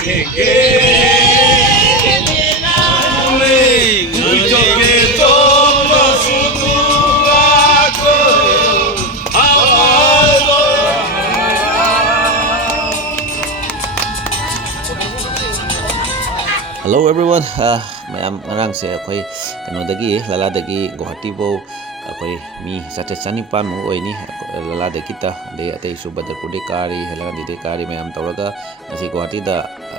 देखेंगे मुझे तो बस दुआ Hello everyone, mayam ngarang se akhoi kanodagi laladagi Guwahati bo akhoi mi sate chanipan mu oini laladagi ta de atei su Badarpur de kari helagan de kari mayam tawraga asi Guwahati da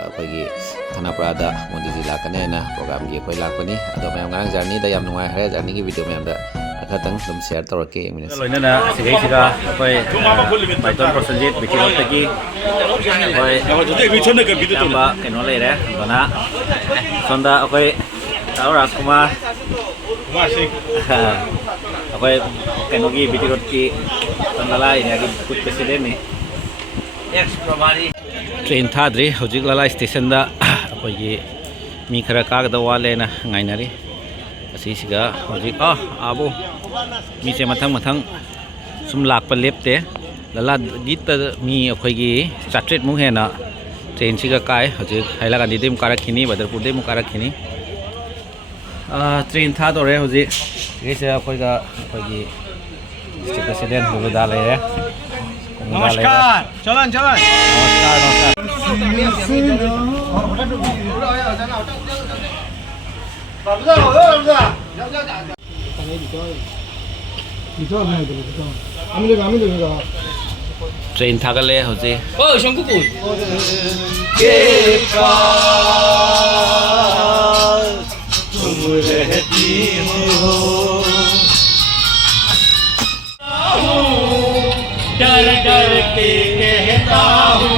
akhoi Khanapra da modiji lakane na program gi akhoi lakpani ado mayam ngarang journey da yam nuai hare journey gi video mayam da khatang dum share tawrake minus loinana sigai siga akhoi Baiton Prosenjit Bikirot tagi ba keno leire bana sonda akhoi Raj Kumar Singh akhoi keno gi Bikirot ki sondala ini agi put presiden ni ex prabari train thadri hojik lala station da akhoi gi mi khara ka da wale na ngainari asi siga hojik abo mi se mathang sum lakpa lepte lala gita mi akhoi gi chatret mu hena train siga kai hojik haila gandi dem karakhini Badarpur dem karakhini train tha dore hojik ese akhoi ga akhoi gi district president Bubada lere नमस्कार चलन चलन train thagale hoje शंकु को तुम रहती हो डर डर के कहता हूँ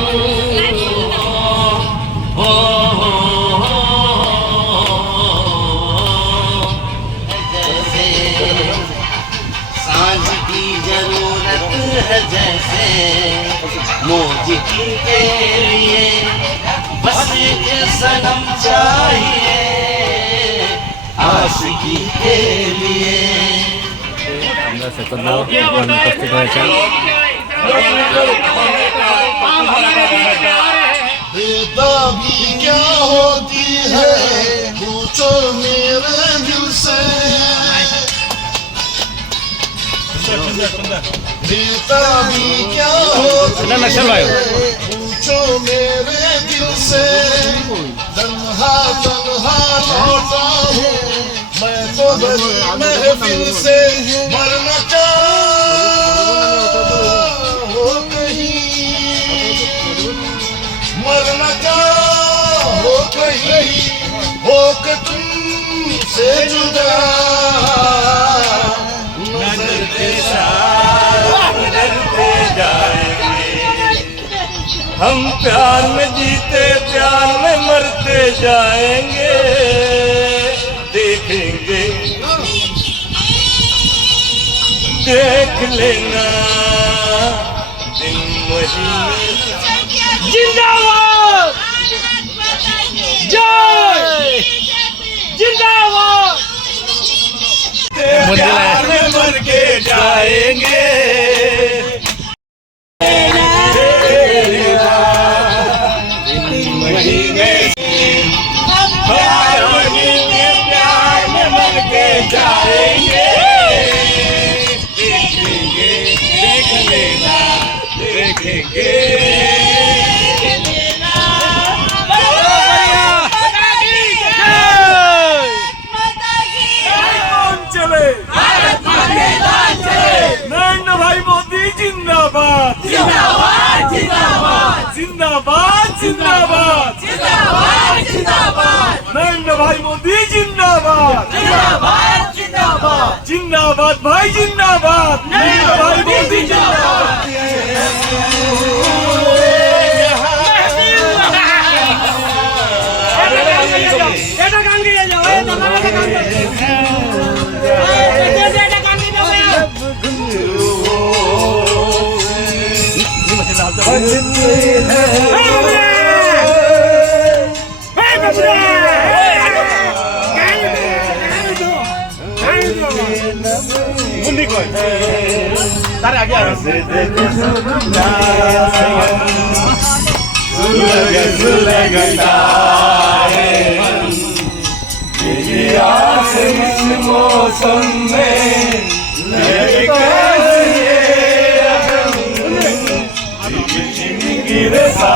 सांझ की जरूरत है जैसे मोजी के लिए बस एक सनम चाहिए आशिकी के लिए আমরা সেকেন্ড উপস্থিত হয়েছেন बेताबी क्या होती है पूछो मेरे दिल से बेताबी क्या होती है पूछो मेरे दिल से तन्हा तन्हा लौटा हूँ मैं तो बड़ी महफिल से मरना चाहो कहीं मरना चाहो कहीं हो के तुमसे जुदा नजर के साथ डरते जाएंगे हम प्यार में जीते प्यार में मरते जाएंगे देखेंगे देख लेना दिन महीने जिंदाबाद जय जिंदाबाद प्यार में मर के जाएंगे प्यार में मर के जाएंगे देखेंगे देख लेना देखेंगे भाई मोदी जिंदाबाद जिंदाबाद जिंदाबाद जिंदाबाद जिंदाबाद जिंदाबाद जिंदाबाद नरेंद्र भाई मोदी जिंदाबाद जिंदाबाद जिंदाबाद जिंदाबाद भाई जिंदाबाद नरेंद्र भाई मोदी जिंदाबाद तारे आगे लगता है मेरी आस इस मौसम में कैसे गिरता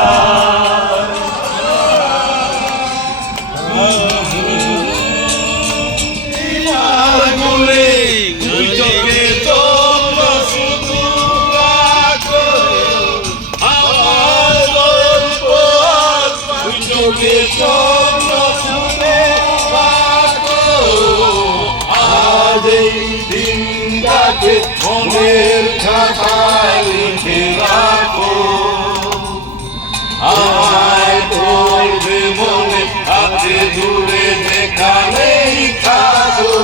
মনের খাতায় লিখে রাখো আয় পড়বে মনে হাতে দূরে যেখানেই থাকো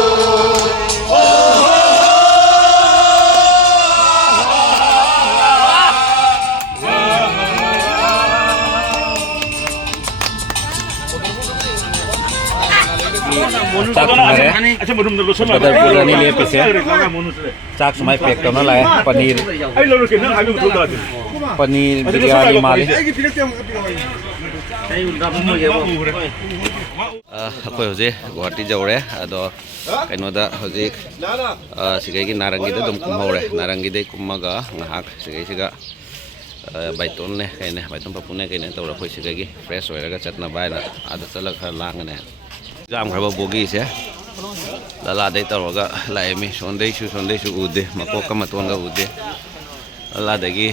बदरपुर ले पिसे चाक समय पैक करना लाया पनीर बिरयानी माली अखोई हजे गुवाहाटी जौरे अदो कइनोदा हजे सिगाइगी नारंगीदा दम कुमहौरे नारंगीदा कुमगा ngahak सिगाइसिगा बाइटोन ने कइने बाइटोन पपुने कइने तौरा खोइ सिगाइगी फ्रेश होइरागा चटना बायना आदा चला खर लांगने जाम खरबा बोगी से लला दे तौरगा लाइमी सोंदैसु उदे मकोका मतोनगा उदे लला दगी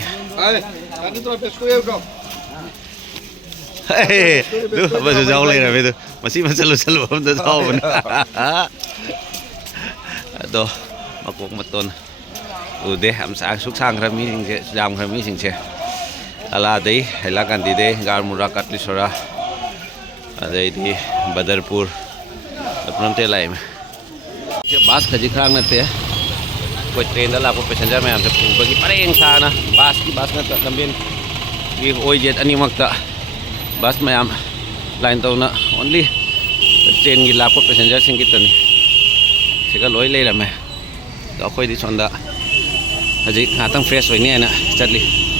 दु बजु जाउ लेरा बेदु मसी मचलु चलु हम त जाउ बना अदो मकोक मतोन उदे हम सा सुक सांग खर मी सिंग से जाम खर मी सिंग से लला दे हैला गांधी दे गारमुरा काटलिसोरा अदैदी बदरपुर अपनते लाइम ये बस खजी खरांग नते कोई ट्रेन दा लाको पैसेंजर में हमसे पुबगी परेंग साना बस की बस न लंबेन ये ओय जेट अनि मक्ता बस में हम लाइन तो ना ओनली ट्रेन की लाको पैसेंजर सिंग की तनी सिगा लोय ले रमे तो कोई दी सोंदा हजी खातंग फ्रेश होइने ना चटली